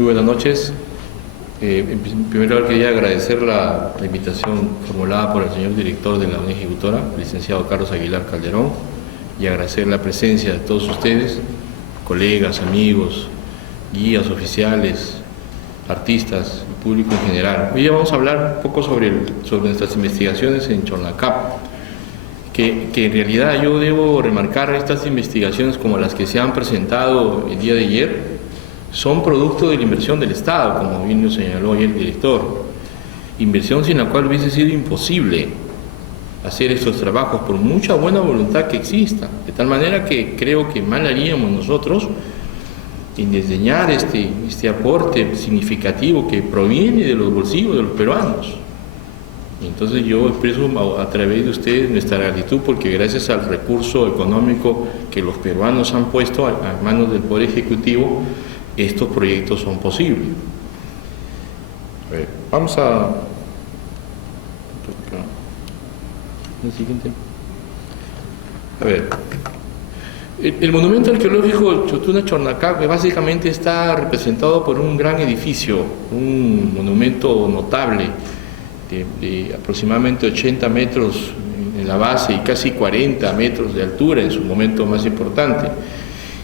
Muy buenas noches. En primer lugar quería agradecer la invitación formulada por el señor director de la Unidad Ejecutora, el licenciado Carlos Aguilar Calderón, y agradecer la presencia de todos ustedes, colegas, amigos, guías oficiales, artistas, público en general. Hoy vamos a hablar un poco sobre nuestras investigaciones en Chornacap, que en realidad yo debo remarcar estas investigaciones como las que se han presentado el día de ayer, son producto de la inversión del Estado, como bien lo señaló ayer el director. Inversión sin la cual hubiese sido imposible hacer estos trabajos por mucha buena voluntad que exista. De tal manera que creo que mal haríamos nosotros en desdeñar este aporte significativo que proviene de los bolsillos de los peruanos. Y entonces yo expreso a través de ustedes nuestra gratitud, porque gracias al recurso económico que los peruanos han puesto a manos del Poder Ejecutivo, estos proyectos son posibles. A ver, vamos a... el siguiente. A ver, el monumento arqueológico Chotuna Chornacap básicamente está representado por un gran edificio, un monumento notable de aproximadamente 80 metros en la base y casi 40 metros de altura en su momento más importante.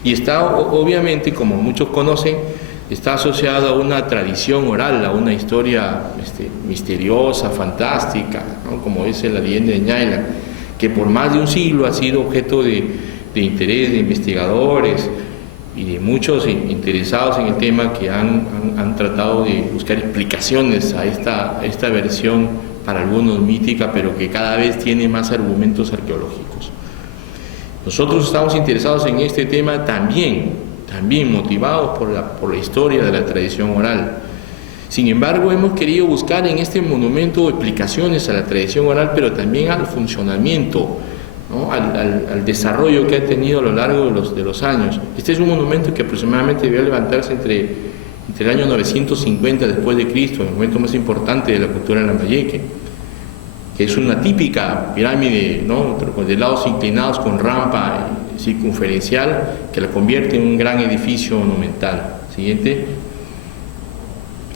Y está, obviamente, como muchos conocen, está asociado a una tradición oral, a una historia misteriosa, fantástica, ¿no? Como es la leyenda de Ñayla, que por más de un siglo ha sido objeto de interés de investigadores y de muchos interesados en el tema que han tratado de buscar explicaciones a esta versión, para algunos mítica, pero que cada vez tiene más argumentos arqueológicos. Nosotros estamos interesados en este tema también motivados por la historia de la tradición oral. Sin embargo, hemos querido buscar en este monumento explicaciones a la tradición oral, pero también al funcionamiento, ¿no? al desarrollo que ha tenido a lo largo de los años. Este es un monumento que aproximadamente debió levantarse entre el año 950 después de Cristo, el momento más importante de la cultura de Lambayeque, que es una típica pirámide, ¿no? De lados inclinados con rampa circunferencial, que la convierte en un gran edificio monumental. Siguiente.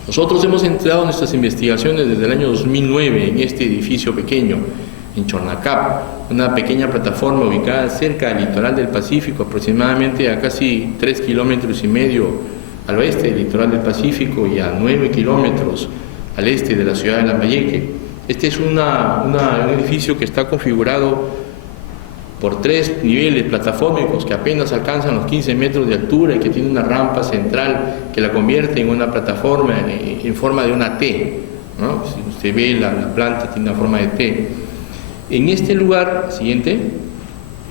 Nosotros hemos entrado nuestras investigaciones desde el año 2009 en este edificio pequeño, en Chornacap, una pequeña plataforma ubicada cerca del litoral del Pacífico, aproximadamente a casi 3,5 kilómetros al oeste del litoral del Pacífico y a 9 kilómetros al este de la ciudad de Lambayeque. Este es un edificio que está configurado por 3 niveles platafórmicos que apenas alcanzan los 15 metros de altura y que tiene una rampa central que la convierte en una plataforma en forma de una T, ¿no? Si usted ve la planta tiene una forma de T. En este lugar, siguiente,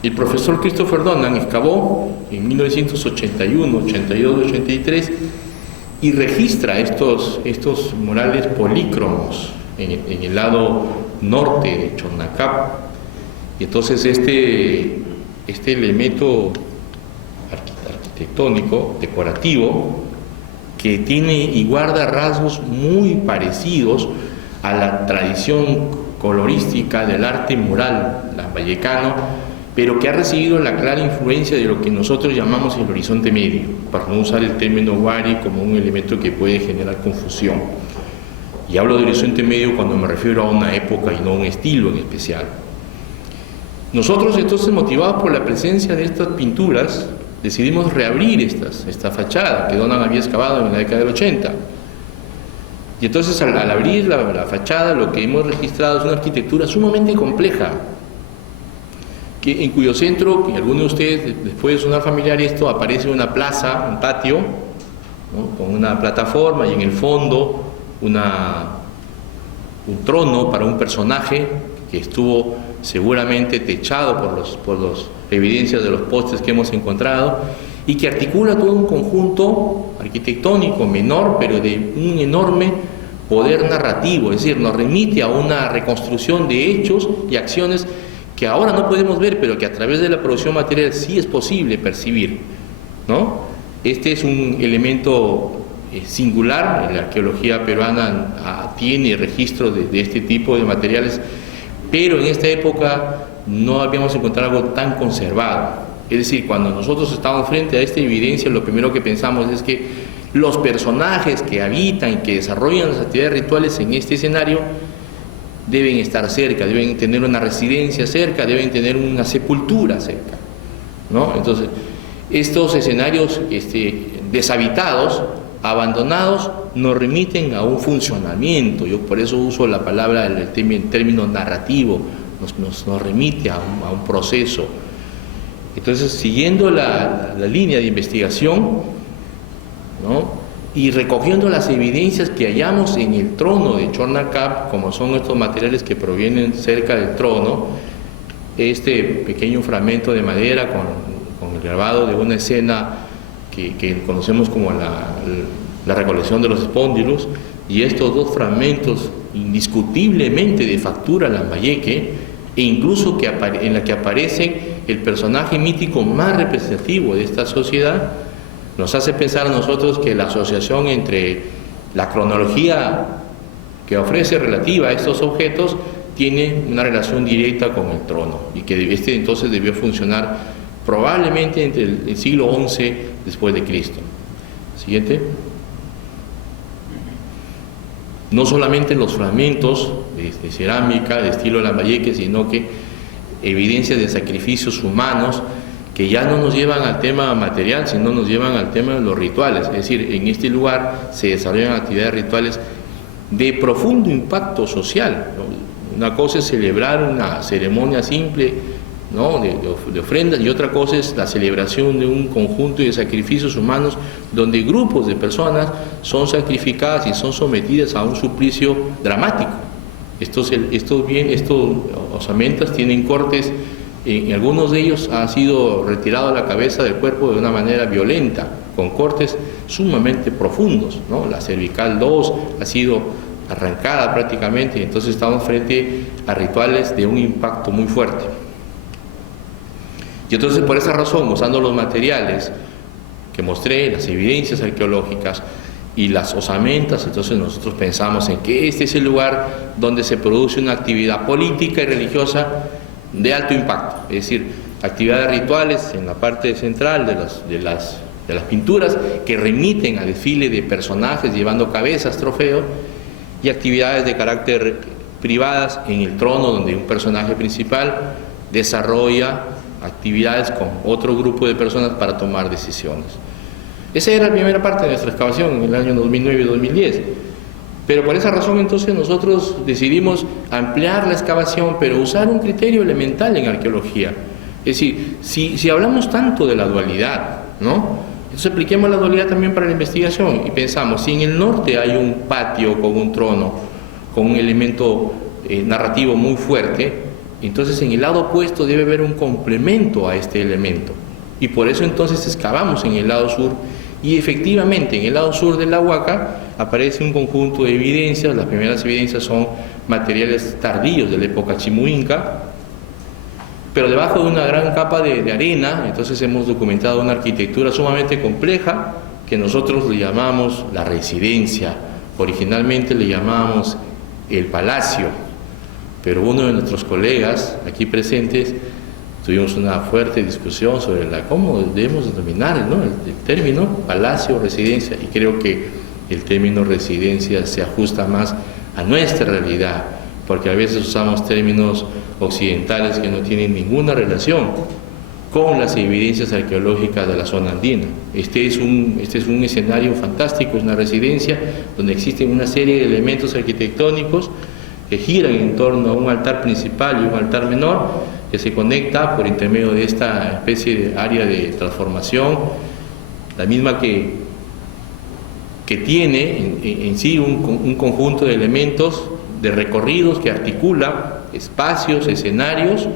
el profesor Christopher Donan excavó en 1981, 82, 83 y registra estos murales polícromos en el lado norte de Chornacap. Y entonces este elemento arquitectónico, decorativo, que tiene y guarda rasgos muy parecidos a la tradición colorística del arte mural lambayecano, pero que ha recibido la clara influencia de lo que nosotros llamamos el horizonte medio, para no usar el término Wari como un elemento que puede generar confusión. Y hablo de horizonte medio cuando me refiero a una época y no a un estilo en especial. Nosotros, entonces, motivados por la presencia de estas pinturas, decidimos reabrir esta fachada que Donan había excavado en la década del 80. Y entonces, al abrir la fachada, lo que hemos registrado es una arquitectura sumamente compleja, en cuyo centro, que algunos de ustedes les puede sonar familiar esto, aparece una plaza, un patio, ¿no? Con una plataforma y en el fondo un trono para un personaje que estuvo seguramente techado por las evidencias de los postes que hemos encontrado y que articula todo un conjunto arquitectónico menor, pero de un enorme poder narrativo, es decir, nos remite a una reconstrucción de hechos y acciones que ahora no podemos ver, pero que a través de la producción material sí es posible percibir, ¿no? Este es un elemento singular. La arqueología peruana tiene registro de este tipo de materiales, pero en esta época no habíamos encontrado algo tan conservado. Es decir, cuando nosotros estamos frente a esta evidencia, lo primero que pensamos es que Los personajes que habitan y que desarrollan las actividades rituales en este escenario deben estar cerca, deben tener una residencia cerca, deben tener una sepultura cerca, ¿no? Entonces, estos escenarios deshabitados, abandonados, nos remiten a un funcionamiento. Yo por eso uso la palabra, el término narrativo, nos remite a un proceso. Entonces, siguiendo la línea de investigación, ¿no?, y recogiendo las evidencias que hallamos en el trono de Chornacab, como son estos materiales que provienen cerca del trono, este pequeño fragmento de madera con el grabado de una escena que conocemos como la recolección de los espóndilos, y estos dos fragmentos indiscutiblemente de factura lambayeque, e incluso en la que aparece el personaje mítico más representativo de esta sociedad, nos hace pensar a nosotros que la asociación entre la cronología que ofrece relativa a estos objetos tiene una relación directa con el trono, y que entonces debió funcionar probablemente entre el siglo XI después de Cristo. Siguiente. No solamente los fragmentos de cerámica de estilo lambayeque, sino que evidencias de sacrificios humanos que ya no nos llevan al tema material, sino nos llevan al tema de los rituales. Es decir, en este lugar se desarrollan actividades rituales de profundo impacto social, ¿no? Una cosa es celebrar una ceremonia simple, ¿no?, de ofrendas, y otra cosa es la celebración de un conjunto de sacrificios humanos donde grupos de personas son sacrificadas y son sometidas a un suplicio dramático. Estos osamentas tienen cortes, en algunos de ellos ha sido retirado la cabeza del cuerpo de una manera violenta, con cortes sumamente profundos, ¿no? La cervical 2 ha sido arrancada prácticamente, y entonces estamos frente a rituales de un impacto muy fuerte. Y entonces, por esa razón, usando los materiales que mostré, las evidencias arqueológicas y las osamentas, entonces nosotros pensamos en que este es el lugar donde se produce una actividad política y religiosa de alto impacto, es decir, actividades rituales en la parte central de las pinturas que remiten a desfile de personajes llevando cabezas, trofeos, y actividades de carácter privadas en el trono, donde un personaje principal desarrolla actividades con otro grupo de personas para tomar decisiones. Esa era la primera parte de nuestra excavación en el año 2009 y 2010. Pero por esa razón entonces nosotros decidimos ampliar la excavación, pero usar un criterio elemental en arqueología. Es decir, si hablamos tanto de la dualidad, ¿no?, entonces apliquemos la dualidad también para la investigación y pensamos, si en el norte hay un patio con un trono, con un elemento narrativo muy fuerte, entonces en el lado opuesto debe haber un complemento a este elemento. Y por eso entonces excavamos en el lado sur, y efectivamente en el lado sur de la Huaca aparece un conjunto de evidencias. Las primeras evidencias son materiales tardíos de la época chimuinca, pero debajo de una gran capa de arena. Entonces hemos documentado una arquitectura sumamente compleja que nosotros le llamamos la residencia. Originalmente le llamamos el palacio, pero uno de nuestros colegas aquí presentes tuvimos una fuerte discusión sobre cómo debemos denominar, ¿no?, el término palacio o residencia, y creo que el término residencia se ajusta más a nuestra realidad, porque a veces usamos términos occidentales que no tienen ninguna relación con las evidencias arqueológicas de la zona andina. Este es un escenario fantástico, es una residencia donde existen una serie de elementos arquitectónicos que giran en torno a un altar principal y un altar menor, que se conecta por intermedio de esta especie de área de transformación, la misma que tiene en sí un conjunto de elementos de recorridos que articula espacios, escenarios,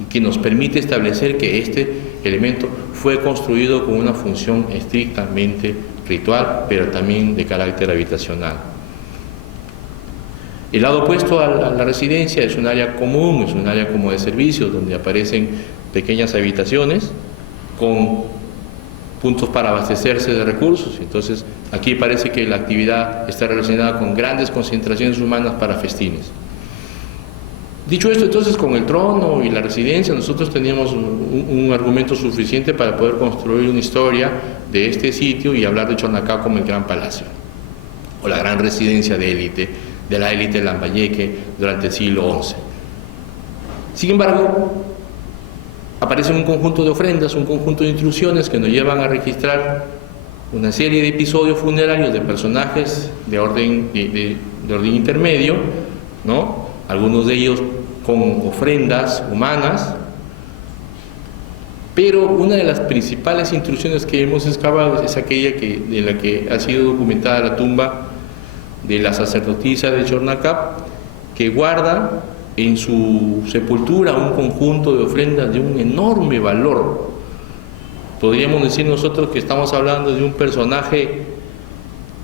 y que nos permite establecer que este elemento fue construido con una función estrictamente ritual, pero también de carácter habitacional. El lado opuesto a la residencia es un área común, es un área como de servicios, donde aparecen pequeñas habitaciones con puntos para abastecerse de recursos. Entonces, aquí parece que la actividad está relacionada con grandes concentraciones humanas para festines. Dicho esto, entonces, con el trono y la residencia, nosotros teníamos un argumento suficiente para poder construir una historia de este sitio y hablar de Chornacá como el gran palacio, o la gran residencia de élite, de la élite de Lambayeque durante el siglo XI. Sin embargo, aparece un conjunto de ofrendas, un conjunto de intrusiones que nos llevan a registrar una serie de episodios funerarios de personajes de orden intermedio, ¿no? Algunos de ellos con ofrendas humanas, pero una de las principales intrusiones que hemos excavado es aquella en la que ha sido documentada la tumba de la sacerdotisa de Chornacá, que guarda en su sepultura un conjunto de ofrendas de un enorme valor. Podríamos decir nosotros que estamos hablando de un personaje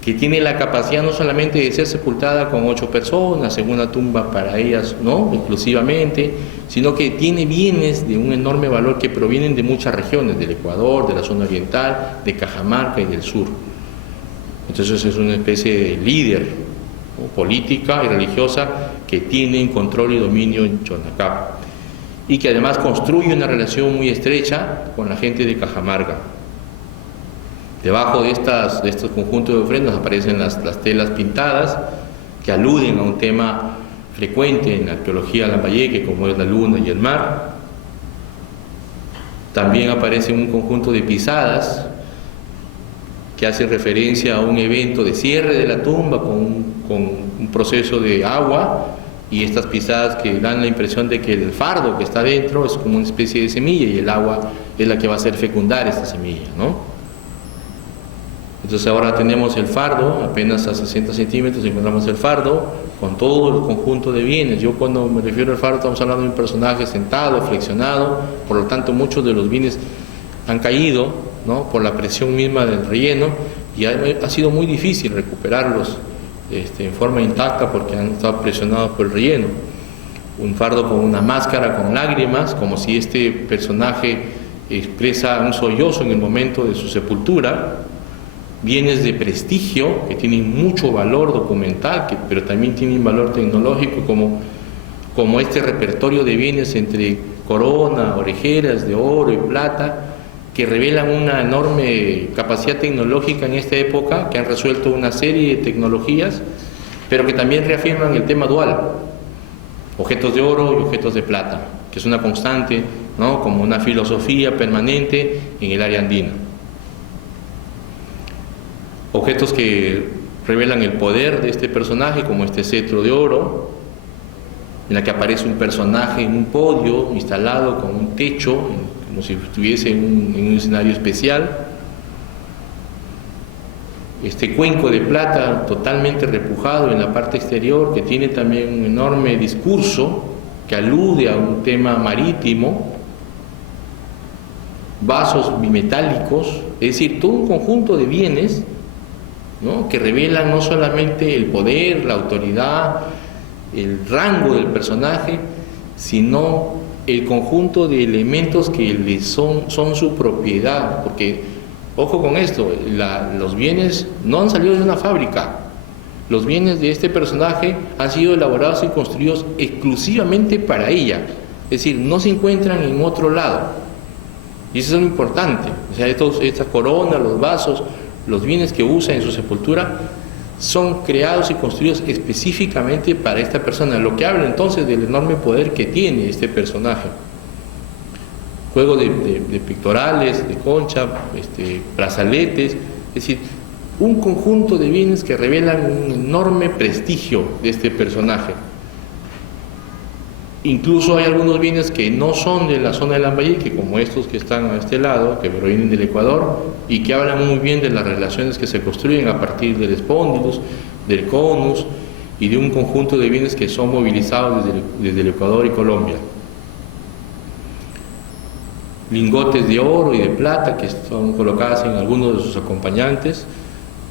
que tiene la capacidad no solamente de ser sepultada con 8 personas en una tumba para ellas, ¿no?, exclusivamente, sino que tiene bienes de un enorme valor que provienen de muchas regiones, del Ecuador, de la zona oriental, de Cajamarca y del sur. Entonces es una especie de líder, ¿no?, política y religiosa que tiene control y dominio en Chornacá y que además construye una relación muy estrecha con la gente de Cajamarca. Debajo de estos conjuntos de ofrendas aparecen las telas pintadas que aluden a un tema frecuente en la arqueología de Lambayeque, como es la luna y el mar. También aparece un conjunto de pisadas que hacen referencia a un evento de cierre de la tumba con un proceso de agua, y estas pisadas que dan la impresión de que el fardo que está dentro es como una especie de semilla y el agua es la que va a hacer fecundar esta semilla, ¿no? Entonces ahora tenemos el fardo, apenas a 60 centímetros encontramos el fardo con todo el conjunto de bienes. Yo cuando me refiero al fardo estamos hablando de un personaje sentado, flexionado, por lo tanto muchos de los bienes han caído, ¿no?, por la presión misma del relleno, y ha sido muy difícil recuperarlos en forma intacta porque han estado presionados por el relleno. Un fardo con una máscara con lágrimas, como si este personaje expresa un sollozo en el momento de su sepultura. Bienes de prestigio que tienen mucho valor documental, pero también tienen valor tecnológico, como este repertorio de bienes entre corona, orejeras de oro y plata, que revelan una enorme capacidad tecnológica en esta época, que han resuelto una serie de tecnologías, pero que también reafirman el tema dual, objetos de oro y objetos de plata, que es una constante, ¿no?, como una filosofía permanente en el área andina. Objetos que revelan el poder de este personaje, como este cetro de oro, en la que aparece un personaje en un podio instalado con un techo, como si estuviese en un escenario especial. Este cuenco de plata totalmente repujado en la parte exterior, que tiene también un enorme discurso que alude a un tema marítimo. Vasos bimetálicos, es decir, todo un conjunto de bienes, ¿no?, que revelan no solamente el poder, la autoridad, el rango del personaje, sino el conjunto de elementos que son su propiedad, porque, ojo con esto, los bienes no han salido de una fábrica. Los bienes de este personaje han sido elaborados y construidos exclusivamente para ella, es decir, no se encuentran en otro lado. Y eso es lo importante. O sea, esta corona, los vasos, los bienes que usa en su sepultura son creados y construidos específicamente para esta persona, lo que habla entonces del enorme poder que tiene este personaje. Juego de pictorales, de concha, brazaletes, es decir, un conjunto de bienes que revelan un enorme prestigio de este personaje. Incluso hay algunos bienes que no son de la zona de Lambayeque, como estos que están a este lado, que provienen del Ecuador, y que hablan muy bien de las relaciones que se construyen a partir del espóndilus, del conus, y de un conjunto de bienes que son movilizados desde el Ecuador y Colombia. Lingotes de oro y de plata que son colocadas en algunos de sus acompañantes,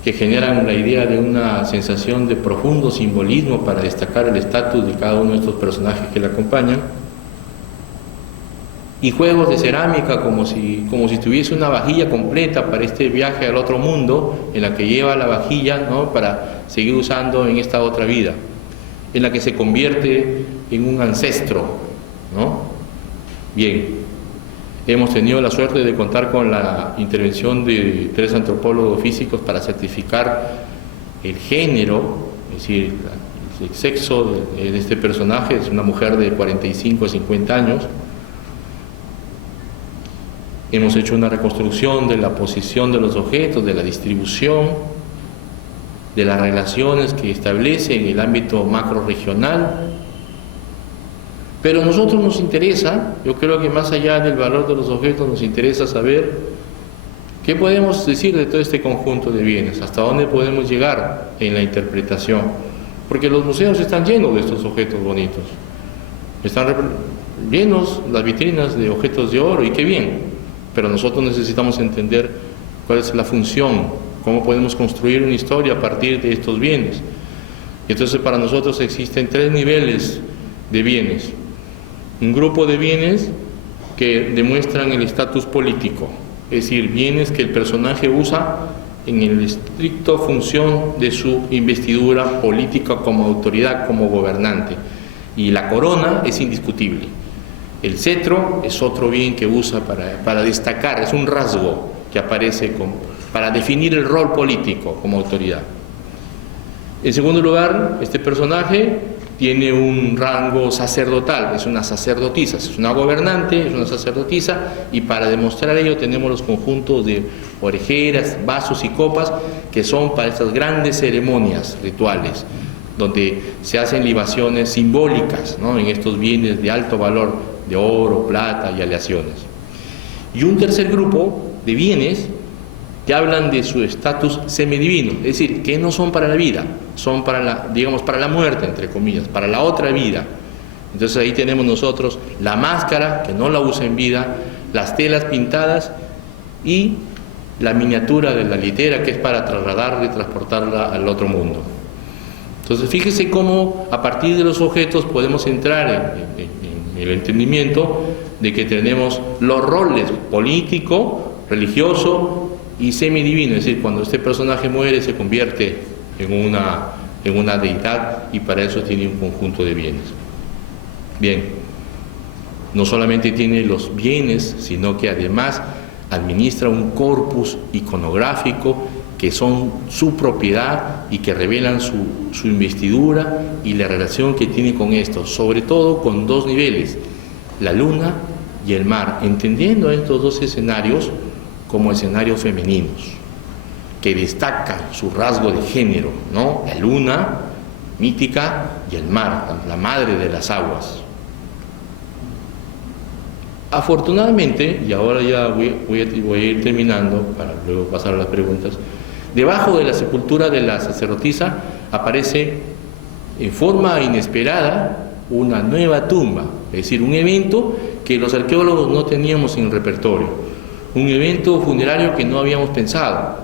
que generan la idea de una sensación de profundo simbolismo para destacar el estatus de cada uno de estos personajes que le acompañan. Y juegos de cerámica como si tuviese una vajilla completa para este viaje al otro mundo, en la que lleva la vajilla, ¿no?, para seguir usando en esta otra vida, en la que se convierte en un ancestro, ¿no? Bien, hemos tenido la suerte de contar con la intervención de 3 antropólogos físicos para certificar el género, es decir, el sexo de este personaje. Es una mujer de 45 a 50 años. Hemos hecho una reconstrucción de la posición de los objetos, de la distribución, de las relaciones que establece en el ámbito macro-regional. Pero a nosotros nos interesa, yo creo que más allá del valor de los objetos, nos interesa saber qué podemos decir de todo este conjunto de bienes, hasta dónde podemos llegar en la interpretación. Porque los museos están llenos de estos objetos bonitos. Están llenos las vitrinas de objetos de oro, y qué bien. Pero nosotros necesitamos entender cuál es la función, cómo podemos construir una historia a partir de estos bienes. Y entonces para nosotros existen 3 niveles de bienes. Un grupo de bienes que demuestran el estatus político, es decir, bienes que el personaje usa en el estricto función de su investidura política como autoridad, como gobernante. Y la corona es indiscutible. El cetro es otro bien que usa para destacar, es un rasgo que aparece para definir el rol político como autoridad. En segundo lugar, este personaje tiene un rango sacerdotal, es una sacerdotisa, es una gobernante, es una sacerdotisa, y para demostrar ello tenemos los conjuntos de orejeras, vasos y copas que son para estas grandes ceremonias rituales, donde se hacen libaciones simbólicas, ¿no?, en estos bienes de alto valor, de oro, plata y aleaciones. Y un tercer grupo de bienes que hablan de su estatus semidivino, es decir, que no son para la vida, son para la, digamos, para la muerte, entre comillas, para la otra vida. Entonces ahí tenemos nosotros la máscara, que no la usa en vida, las telas pintadas y la miniatura de la litera, que es para trasladarla y transportarla al otro mundo. Entonces fíjese cómo a partir de los objetos podemos entrar en el entendimiento de que tenemos los roles político, religioso y semidivino, es decir, cuando este personaje muere se convierte en una deidad, y para eso tiene un conjunto de bienes. Bien, no solamente tiene los bienes, sino que además administra un corpus iconográfico que son su propiedad y que revelan su investidura y la relación que tiene con esto, sobre todo con 2 niveles, la luna y el mar, entendiendo estos 2 escenarios como escenarios femeninos, que destacan su rasgo de género, ¿no? La luna mítica y el mar, la madre de las aguas. Afortunadamente, y ahora ya voy a ir terminando para luego pasar a las preguntas, debajo de la sepultura de la sacerdotisa aparece en forma inesperada una nueva tumba, es decir, un evento que los arqueólogos no teníamos en el repertorio, un evento funerario que no habíamos pensado.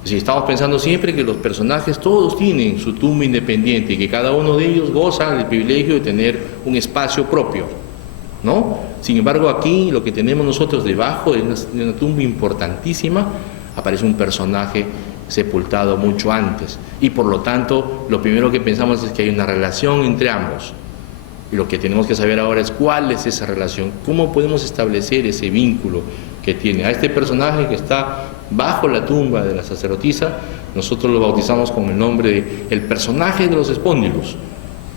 Es decir, estamos pensando siempre que los personajes todos tienen su tumba independiente y que cada uno de ellos goza del privilegio de tener un espacio propio, ¿no? Sin embargo, aquí lo que tenemos nosotros debajo de una tumba importantísima, aparece un personaje sepultado mucho antes, y por lo tanto lo primero que pensamos es que hay una relación entre ambos, y lo que tenemos que saber ahora es cuál es esa relación, cómo podemos establecer ese vínculo que tiene a este personaje que está bajo la tumba de la sacerdotisa. Nosotros lo bautizamos con el nombre de el personaje de los espóndilos,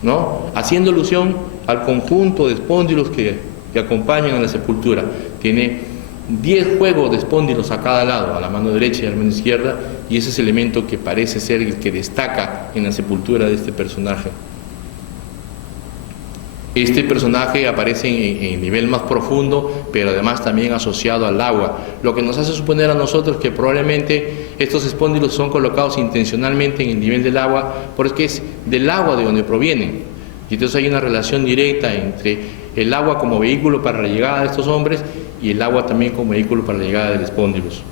¿no?, haciendo alusión al conjunto de espóndilos que acompañan a la sepultura. Tiene 10 juegos de espóndilos a cada lado, a la mano derecha y a la mano izquierda, y ese es el elemento que parece ser el que destaca en la sepultura de este personaje. Este personaje aparece en nivel más profundo, pero además también asociado al agua, lo que nos hace suponer a nosotros que probablemente estos espóndilos son colocados intencionalmente en el nivel del agua, porque es del agua de donde provienen. Y entonces hay una relación directa entre el agua como vehículo para la llegada de estos hombres y el agua también como vehículo para la llegada del espóndilos.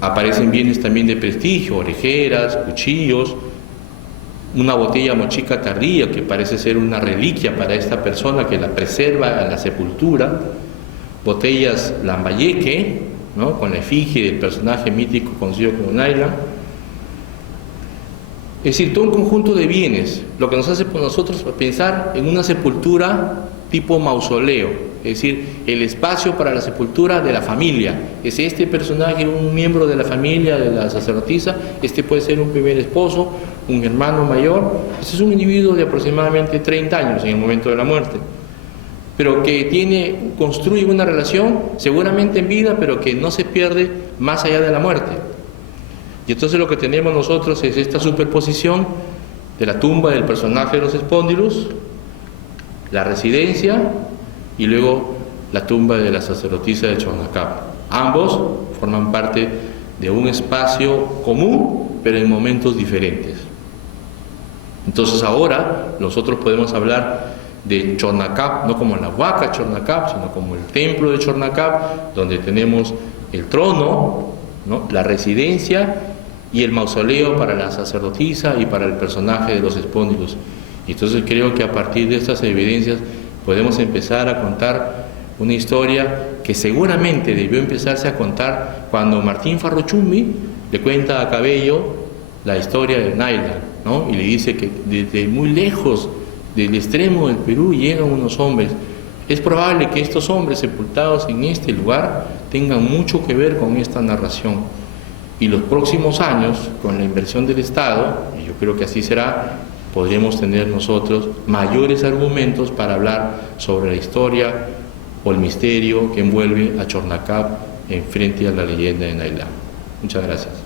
Aparecen bienes también de prestigio, orejeras, cuchillos, una botella mochica tardía que parece ser una reliquia para esta persona que la preserva a la sepultura, botellas lambayeque, ¿no?, con la efigie del personaje mítico conocido como Naila, Es decir, todo un conjunto de bienes, lo que nos hace por nosotros pensar en una sepultura tipo mausoleo, es decir, el espacio para la sepultura de la familia. Es este personaje un miembro de la familia de la sacerdotisa, este puede ser un primer esposo, un hermano mayor, este es un individuo de aproximadamente 30 años en el momento de la muerte, pero que construye una relación seguramente en vida, pero que no se pierde más allá de la muerte. Y entonces lo que tenemos nosotros es esta superposición de la tumba del personaje de los Spondylus, la residencia y luego la tumba de la sacerdotisa de Chornacab. Ambos forman parte de un espacio común, pero en momentos diferentes. Entonces ahora nosotros podemos hablar de Chornacab, no como la Huaca Chornacab, sino como el templo de Chornacab, donde tenemos el trono, ¿no?, la residencia y el mausoleo para la sacerdotisa y para el personaje de los Spondylus. Y entonces creo que a partir de estas evidencias podemos empezar a contar una historia que seguramente debió empezarse a contar cuando Martín Farrochumbi le cuenta a Cabello la historia de Naila, ¿no? Y le dice que desde muy lejos del extremo del Perú llegan unos hombres. Es probable que estos hombres sepultados en este lugar tengan mucho que ver con esta narración. Y los próximos años, con la inversión del Estado, y yo creo que así será, podremos tener nosotros mayores argumentos para hablar sobre la historia o el misterio que envuelve a Chornacab en frente a la leyenda de Naila. Muchas gracias.